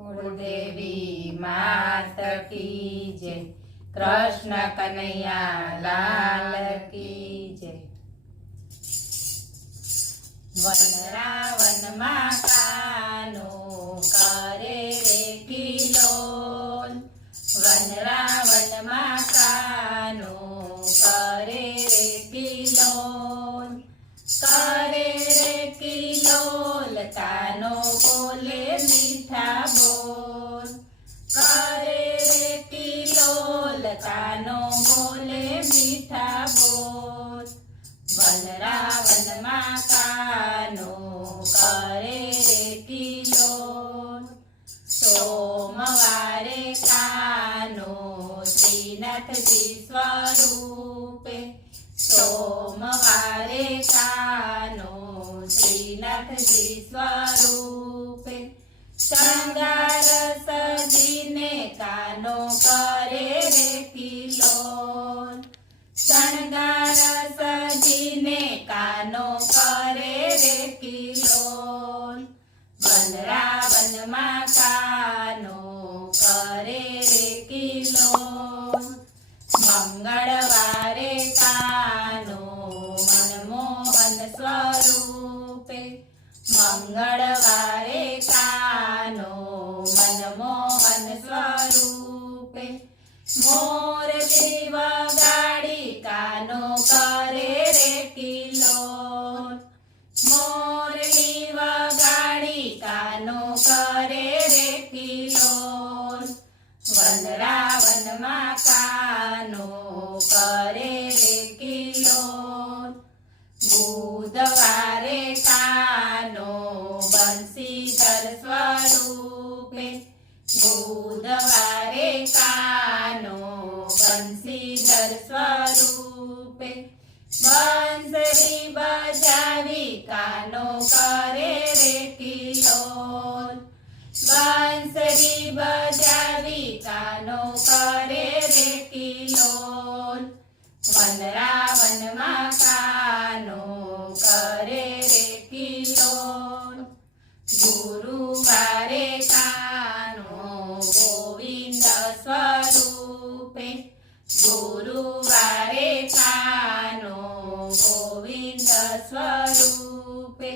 कुलदेवी मात की जय। कृष्ण कन्हैया लाल की जय। वनरावन मां कानो करे रे किलोल। वनरावन मां कानो करे रे किलोल। करे रे किलोल कानो बोले मीठा बोल। करे रे किलोल कानो बोले मीठा बोल। वनरावन मां कानो करे रे किलोल। सोमवारे कानो श्रीनाथजी स्वरूपे। सोमवारे कानो श्रीनाथजी स्वरूपे। श्रृंगार सजीने कानो करे रे किलोल। श्रृंगार सजीने कानो करे रे किलोल। वनरावन मां कानो करे रे किलोल। मंगळवारे कानो मनमोहन स्वरूपे। मंगळवारे कानो मनमोहन स्वरूपे। मोरली वगाडी कानो करे रे किलोल। मोरली वगाडी कानो करे रे किलोल। वनरावन मां कानो करे रे किलोल। बुधवारे कानो बंसीधर स्वरूपे। बुधवारे कानो बंसीधर स्वरूपे। बंसरी बजावी कानो करे रे किलोल। बंसरी बजावी कानो करे रे किलोल। वनरावन मां कानो करे रे किलोल। गुरुवारे कानो गोविंद स्वरूपे। गुरुवारे कानो गोविंद स्वरूपे।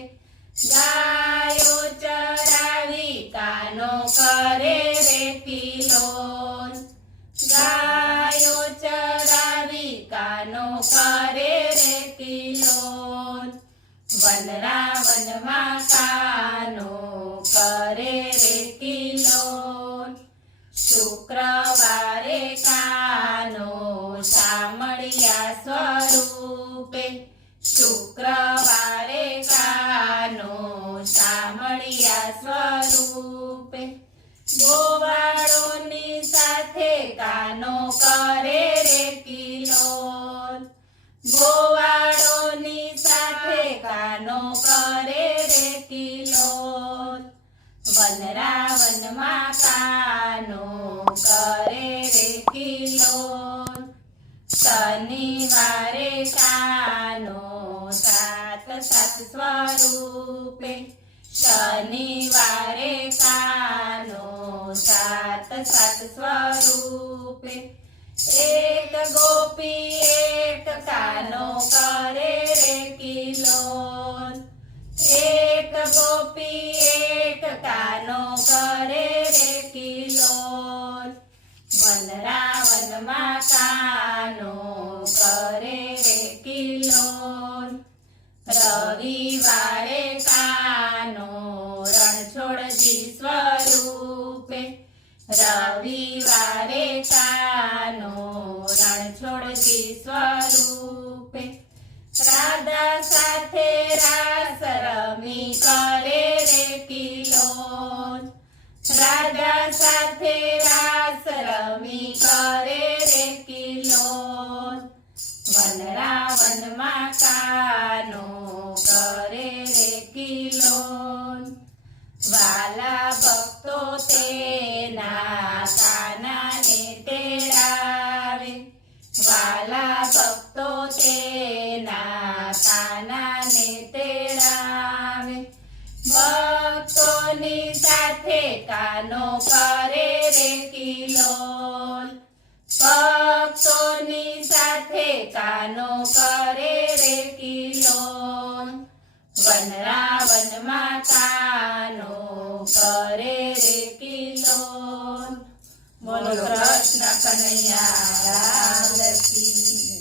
गायो चरावी कानो करे रे किलोल। गायो चरावी कानो करे रे किलोल। वनरावन मां कानो करे रे किलोल। शुक्रवारे कानो शामळिया स्वरूपे। शुक्रवारे कानो शामळिया स्वरूपे। गोवाळोनी साथे कानो करे रे किलोल। गोवाळोनी साथे कानो करे रे किलोल। वनरावन मां कानो करे रे किलोल। शनिवारे कानो सात सात स्वरूपे। शनिवारे कानो सात सात स्वरूपे। एक गोपी एक कानो करे रे किलोल। एक गोपी एक कानो करे रे किलोल। वनरावन मां कानो करे रे किलोल। रविवारे कानो रणछोड़जी स्वरूपे। रविवारे कानो रणछोड़जी स्वरूपे। राधा साथे रास रमी करे रे किलोल। राधा साथे रास रमी करे रे किलोल। वनरावन मां कानो करे रे किलोल। वाला भक्तो तेना कानाने तेड़ावे। वाला भक्तो तेना कानाने तेड़ावे। ભક્તોની સાથે કાનો કરે રે કિલોલ ભક્તોની સાથે કાનો કરે રે કિલોલ વનરાવનમાં કાનો કરે રે કિલોલ બોલો કૃષ્ણ કનૈયા લાલ કી